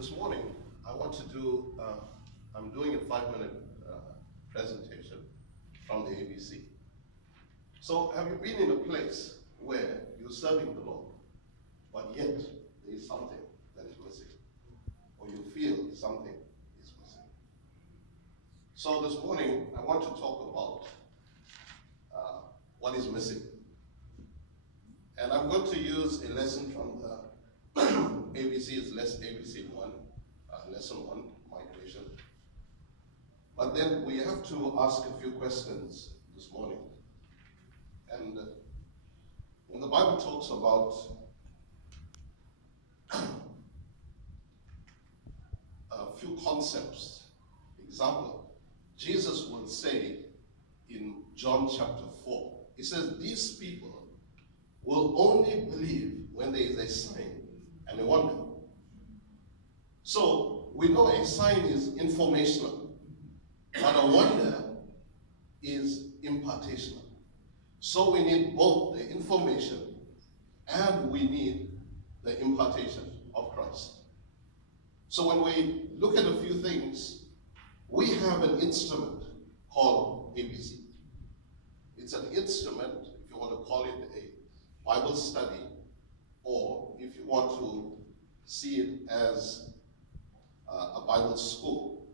This morning, I want to do, I'm doing a 5-minute presentation from the ABC. So have you been in a place where you're serving the Lord, but yet there is something that is missing, or you feel something is missing? So this morning, I want to talk about what is missing. And I'm going to use a lesson from the ABC, it's ABC 1, lesson 1, migration. But then we have to ask a few questions this morning. And when the Bible talks about a few concepts, example, Jesus will say in John chapter 4, he says, these people will only believe when there is a sign and a wonder. So we know a sign is informational, but a wonder is impartational. So we need both the information and we need the impartation of Christ. So when we look at a few things, we have an instrument called ABC. It's an instrument, if you want to call it a Bible study, or if you want to see it as a Bible school.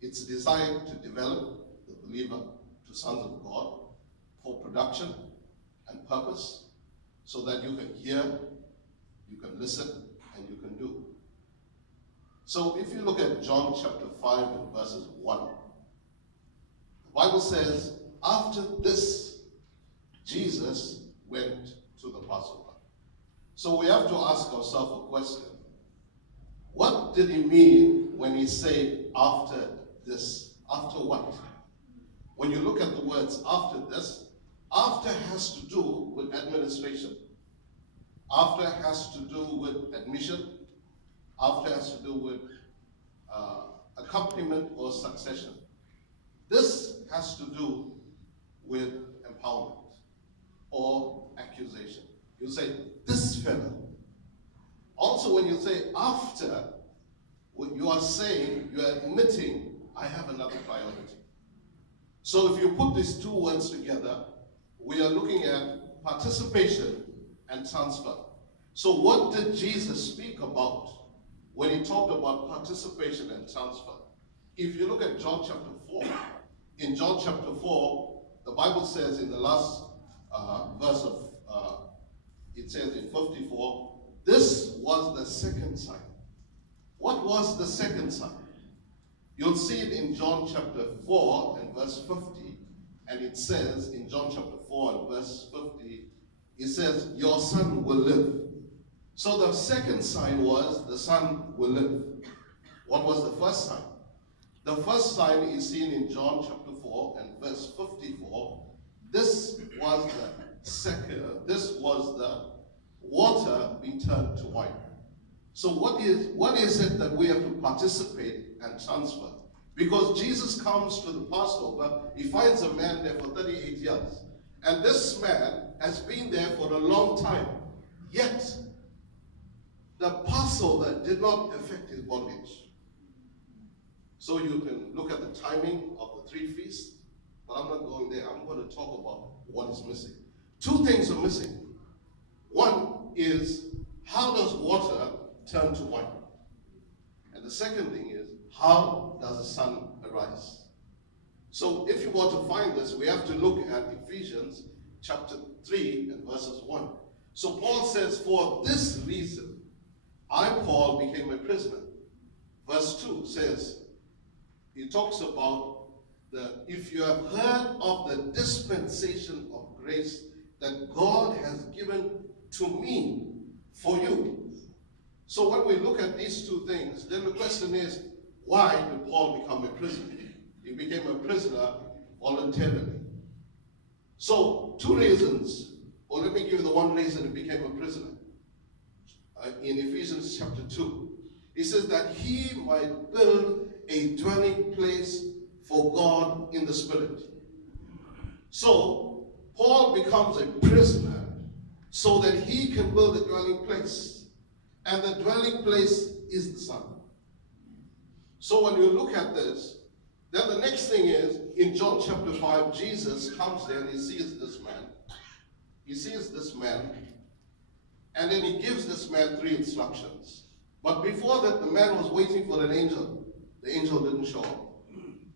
It's designed to develop the believer to sons of God for production and purpose, so that you can hear, you can listen, and you can do. So if you look at John chapter 5 and verses 1, the Bible says, after this, Jesus went to the Passover. So we have to ask ourselves a question. What did he mean when he said after this? After what? When you look at the words after this, after has to do with administration. After has to do with admission. After has to do with accompaniment or succession. This has to do with empowerment or accusation. You say, this fellow. Also, when you say after, you are saying, you are admitting, I have another priority. So if you put these two words together, we are looking at participation and transfer. So what did Jesus speak about when he talked about participation and transfer? If you look at John chapter 4, in John chapter 4, the Bible says in the last verse of, it says in 54, this was the second sign. What was the second sign? You'll see it in John chapter 4 and verse 50, and it says in John chapter 4 and verse 50, it says, your son will live. So the second sign was the son will live. What was the first sign? The first sign is seen in John chapter 4 and verse 54. This was the water being turned to wine. So what is it that we have to participate and transfer? Because Jesus comes to the Passover, he finds a man there for 38 years. And this man has been there for a long time. Yet, the Passover did not affect his bondage. So you can look at the timing of the 3 feasts, but I'm not going there. I'm going to talk about what is missing. 2 things are missing. One is, how does water turn to wine? And the second thing is, how does the sun arise? So if you want to find this, we have to look at Ephesians chapter 3 and verses 1. So Paul says, for this reason, I, Paul, became a prisoner. Verse 2 says, he talks about if you have heard of the dispensation of grace that God has given to me for you. So when we look at these 2 things, then the question is, why did Paul become a prisoner? He became a prisoner voluntarily. So 2 reasons, or let me give you the one reason he became a prisoner. In Ephesians chapter 2, he says that he might build a dwelling place for God in the Spirit. So Paul becomes a prisoner so that he can build a dwelling place. And the dwelling place is the Son. So when you look at this, then the next thing is, in John chapter 5, Jesus comes there and he sees this man. He sees this man, and then he gives this man 3 instructions. But before that, the man was waiting for an angel. The angel didn't show up,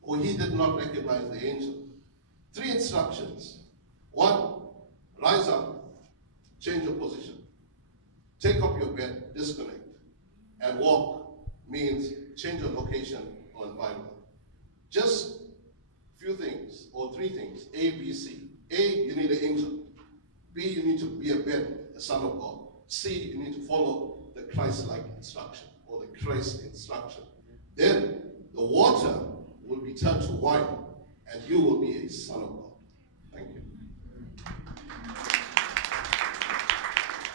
or he did not recognize the angel. 3 instructions. 1, rise up, change your position. Take up your bed, disconnect. And walk means change your location or environment. Just a few things, or 3 things, A, B, C. A, you need an angel. B, you need to be a Ben, a son of God. C, you need to follow the Christ-like instruction, or the Christ instruction. Then the water will be turned to wine, and you will be a son of God.